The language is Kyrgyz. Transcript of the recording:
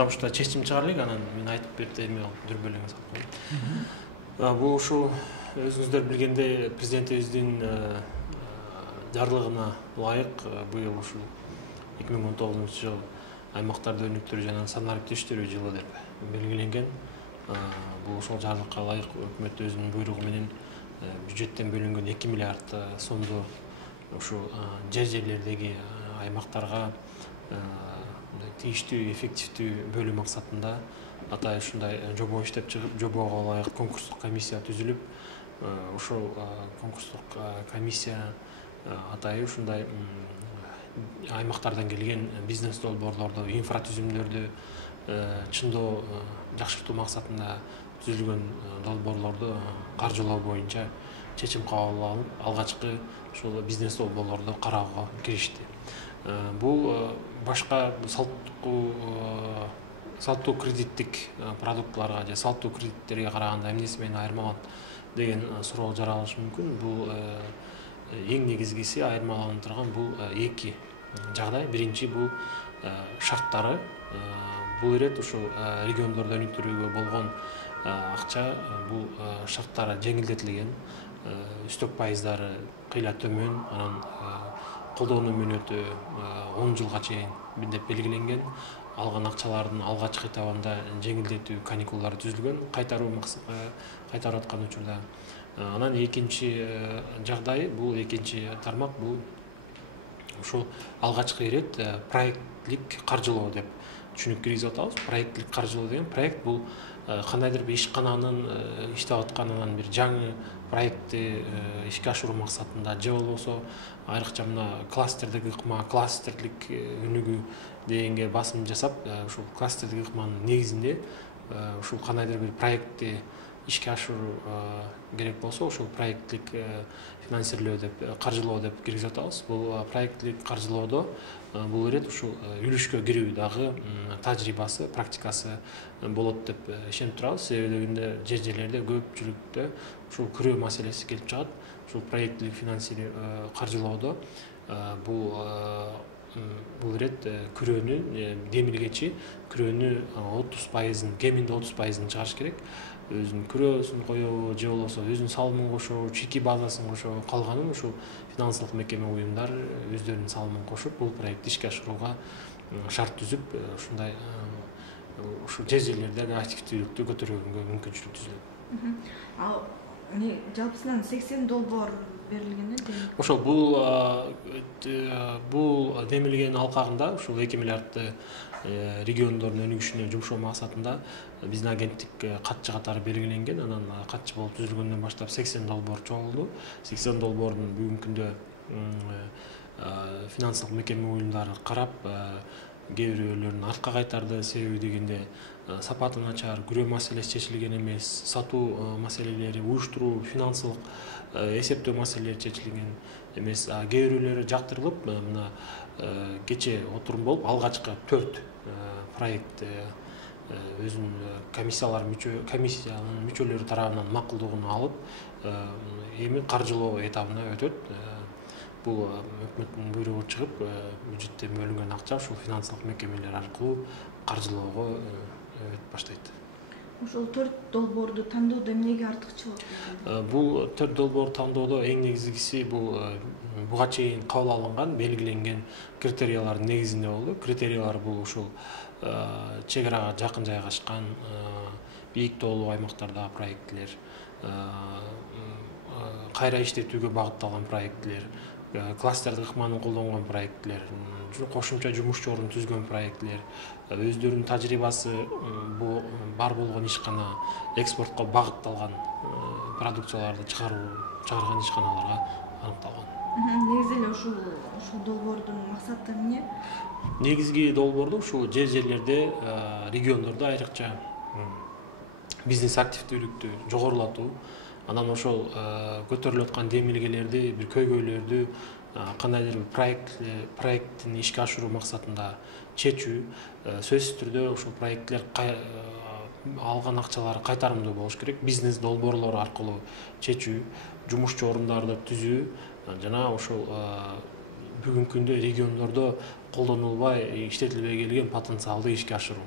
токтомушта чечим чыгара элек, анан мен айтып берип эми дүрбөлөңө салып коеюн. Бул ушул өзүңүздөр билгендей президентибиздин жарлыгына ылайык быйыл ушул 2019 жыл аймактарды өнүктүрүү жана нысандар иштирүү жылы деп белгиленген. Бул ошол жарлыкка ылайык өкмөт өзүнүн буйругу менен бюджеттен бөлүнгөн 2 миллиард сомду ушул жерлердеги аймактарга тийиштүү эффективдүү бөлүү максатында атай ушундай жобо иштеп чыгып, жобого ылайык конкурстук комиссия түзүлүп, ушул конкурстук комиссия атайы ушундай аймактардан келген бизнес долбоорлорду, инфратүзүмдөрдү чындоо, жакшыртуу максатында түзүлгөн долбоорлорду каржылоо боюнча чечим кабыл алып, алгачкы ушул бизнес долбоорлорду кароого киришти. Бул башка салттуу кредиттик продуктларга же салттуу кредиттерге караганда эмнеси менен айырмаланат деген суроо жаралышы мүмкүн. Бул эң негизгиси айырмаланып турган бул эки жагдай. Биринчи бул шарттары. Бул ирет ушул региондорду өнүктүрүүгө болгон акча бул шарттары жеңилдетилген, үстөк пайыздары кыйла төмөн, анан колдонуу мөөнөтү 10 жылга чейин деп белгиленген. Алган акчалардын алгачкы этабында жеңилдетүү каникулдары түзүлгөн, кайтарып аткан учурда. Анан экинчи жагдай, бул экинчи тармак, бул ушул алгачкы ирет проектлик каржылоо деп түшүнүк киргизип атабыз. Проектлик каржылоо деген проект бул кандайдыр бир ишкананын иштеп атканынан бир жаңы проектти ишке ашыруу максатында же болбосо айрыкча мына кластердик ыкма, кластерлик өнүгүү дегенге басым жасап, ушул кластердик ыкманын негизинде ушул кандайдыр бир проектти ишке ашыруу керек болсо, ушул проектлик финансирлөө деп, каржылоо деп киргизип атабыз. Бул проектлик каржылоодо бул ирет ушул үлүшкө кирүү дагы тажрыйбасы, практикасы болот деп ишенип турабыз. Себеби дегенде жерлерде көпчүлүктө ушул кирүү маселеси келип чыгат. Ушул проектлик финансирлөө каржылоодо бул ирет күрөөнү демилгечи күрөөнү 30%, кеминде 30% чыгарыш керек. Өзүнүн күрөөсүн коебу же болбосо өзүнүн салымын кошобу, чийки базасын кошобу, калганын ушул финансылык мекеме уюмдар өздөрүнүн салымын кошуп, бул проектти ишке ашырууга шарт түзүп, ушундай ушул жерлердеги активдүүлүктү көтөрүүгө мүмкүнчүлүк түзүлөт. Ал жалпысынан 80 долбоор берилген эле. Ошол бул демилген алкагында ушул 2 миллиардты региондордун өнүгүшүнө жумшоо максатында биздин агенттик катчы катары белгиленген. Анан катчы болуп түзүлгөндөн баштап 80 долбоор чогулду. 80 долбоордун бүгүнкү күндө финансылык мекеме уюмдары карап, кээ бирөөлөрүн артка кайтарды. Себеби дегенде сапаты начар, күрөө маселеси чечилген эмес, сатуу маселелери, уюштуруу, финансылык эсептөө маселелери чечилген эмес. Кээ бирөөлөрү жактырылып, мына кече отурум болуп, алгачкы 4 проект өзүнүн комиссиянын мүчөлөрү тарабынан макулдугун алып, эми каржылоо этабына өтөт. Бул өкмөттүн буйругу чыгып, бюджеттен бөлүнгөн акча ушул финансылык мекемелер аркылуу каржылоого өтүп баштайт. Ошол 4 долбоорду тандоодо эмнеге артыкчылык? Бул 4 долбоор тандоодо эң негизгиси бул буга чейин кабыл алынган, белгиленген критериялардын негизинде болду. Критериялар бул ушул чек арага жакын жайгашкан, бийик тоолуу аймактардагы проекттер, кайра иштетүүгө багытталган проекттер, кластердик ыкманы колдонгон проекттер, кошумча жумуш орун түзгөн проекттер, өздөрүнүн тажрыйбасы бар болгон ишкана, экспортко багытталган продукцияларды чыгарган ишканаларга аныкталган. Негизи эле ушул долбоордун максаты эмне? Негизги долбоорду ушул жерлерде, региондордо айрыкча бизнес активдүүлүктү жогорулатуу, анан ошол көтөрүлүп аткан демилгелерди, бир көйгөйлөрдү кандайдыр бир проекттин ишке ашыруу максатында чечүү, сөзсүз түрдө ушул проекттер алган акчалары кайтарымдуу болуш керек. Бизнес долбоорлору аркылуу чечүү, жумушчу орундарды түзүү жана ошол бүгүнкү күндө региондордо колдонулбай, иштетилбей келген потенциалды ишке ашыруу.